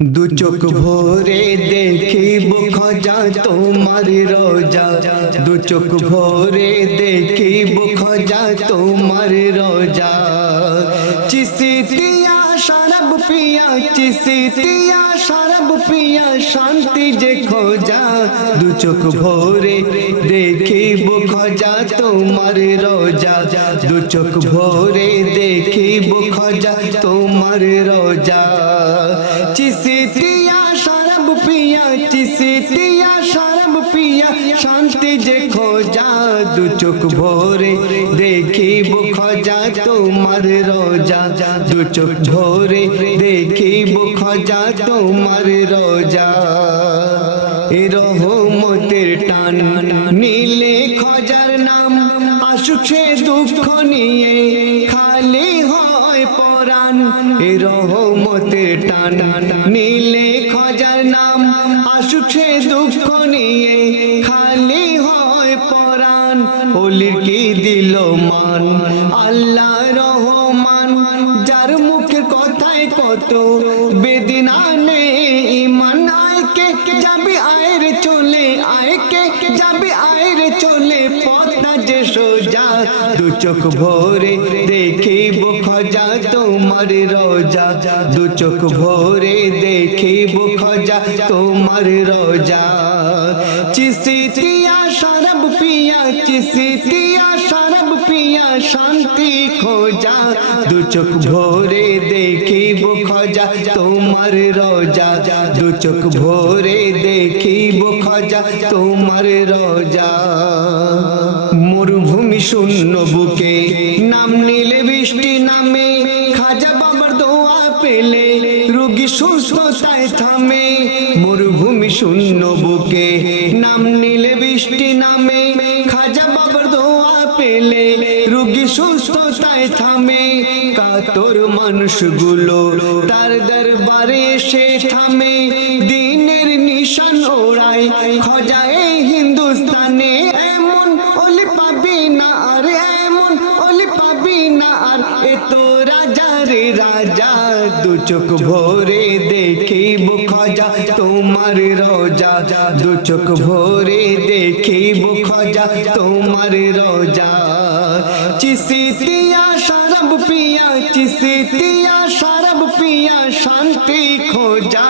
দু চোখ ভরে দেখিব খোঁজা তোমার রোজা, দু চোখ ভরে দেখিব খোঁজা তোমার রোজা। চিশতিয়া শরাব পিয়া, চিশতিয়া শরাব পিয়া, শান্তি যে খোঁজা। দু চোখ ভরে দেখিব খোঁজা তোমার রোজা, দু চোখ ভরে দেখিব খোঁজা তোমার রোজা। চিশতিয়া শরাব পিয়া, চিশতিয়া শরাব পিয়া, শান্তি যে খোঁজা। দু চোখ ভরে দেখিব খোঁজা তোমার রোজা, দু চোখ ভরে দেখিব খোঁজা তোমার রোজা। এ রহমতের টান নীলে খোঁজার নাম, আসুক সে দুঃখ নিয়ে খালি হয় পরাণ। এ রহমতের টান নীলে খোঁজার নাম, আসুক সে দুঃখ নিয়ে খালি হয় পরাণ। ওলির কি দিল মান আল্লাহ রহমান, যার মুখের কথায় কত বেদিনা নে ইমান। আয়কে যাবি আয়রে চলে, আয়কে যাবি আয়রে চলে, পথটা যে সোজা। দু চোখ ভরে দেখিব খোঁজা তোমার রোজা, দু চোখ ভরে দেখিব খোঁজা তোমার রোজা। চিশতিয়া শরাব পিয়া, চিশতিয়া শরাব পিয়া, শান্তি খোঁজা। দু চোখ ভরে দেখিব খোঁজা তোমার রোজা, দু চোখ ভরে দেখিব খোঁজা তোমার রোজা। মরুভূমি শূন্য বুকে নাম নিলে বৃষ্টি নামে, খাজা বাবার দোয়া পেলে রোগী সুস্থতায় থামে। মরুভূমি শূন্য বুকে নাম নিলে বৃষ্টি নামে, খাজা বাবার দোয়া পেলে রোগী সুস্থতায় থামে। কাতর মানুষগুলো তার দরবারে এসে থামে, দিনের নিশান ওড়ায় খোঁজায় হিন্দুস্তানে। এমন ওলি পাবি না আর, এমন ওলি পাবি না আর, এ তো রাজা রে রাজা। দু চোখ ভরে দেখিব খোঁজা তোমার রোজা, দু চোখ ভরে দেখিব খোঁজা তোমার রোজা। চিশতিয়া শরাব পিয়া, চিশতিয়া শরাব পিয়া, শান্তি খোঁজা।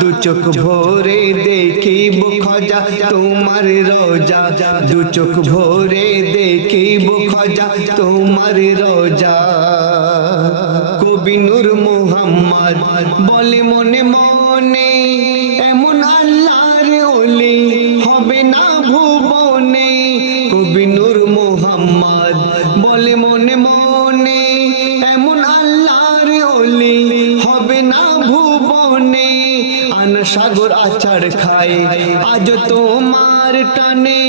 দু চোখ ভরে দেখিব খোঁজা তোমার রোজা, দু চোখ ভরে দেখিব খোঁজা তোমার রোজা। কবি নূর মোহাম্মদ বলে মনে মনে, এমন আল্লাহর ওলি হবে না ভুবনে। কবি নূর মোহাম্মদ বলে মনে মনে, এমন আল্লাহর ওলি হবে না ভুবনে। আনা সাগর আচার খায় আজ তোমার টানে,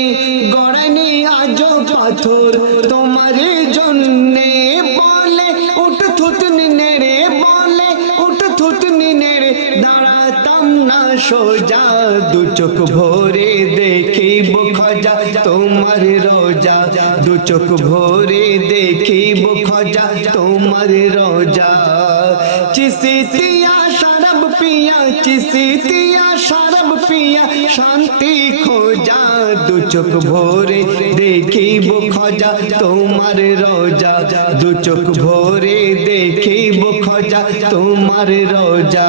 গড়ানি আজ পাথর তোমার জন্যে। বলে উঠ থুতনি নেড়ে, বলে উঠ থুতনি নেড়ে, দাঁড়াতাম না সোজা। দু চোখ ভরে দেখিব খোঁজা তোমার রোজা, দু চোখ ভরে দেখিব খোঁজা তোমার রোজা। চিশতিয়া শরাব পিয়া, চিশতিয়া শরাব পিয়া, শান্তি খোঁজা। দু চোখ ভরে দেখিব খোঁজা তোমার রোজা, দু চোখ ভরে দেখিব খোঁজা তোমার রোজা।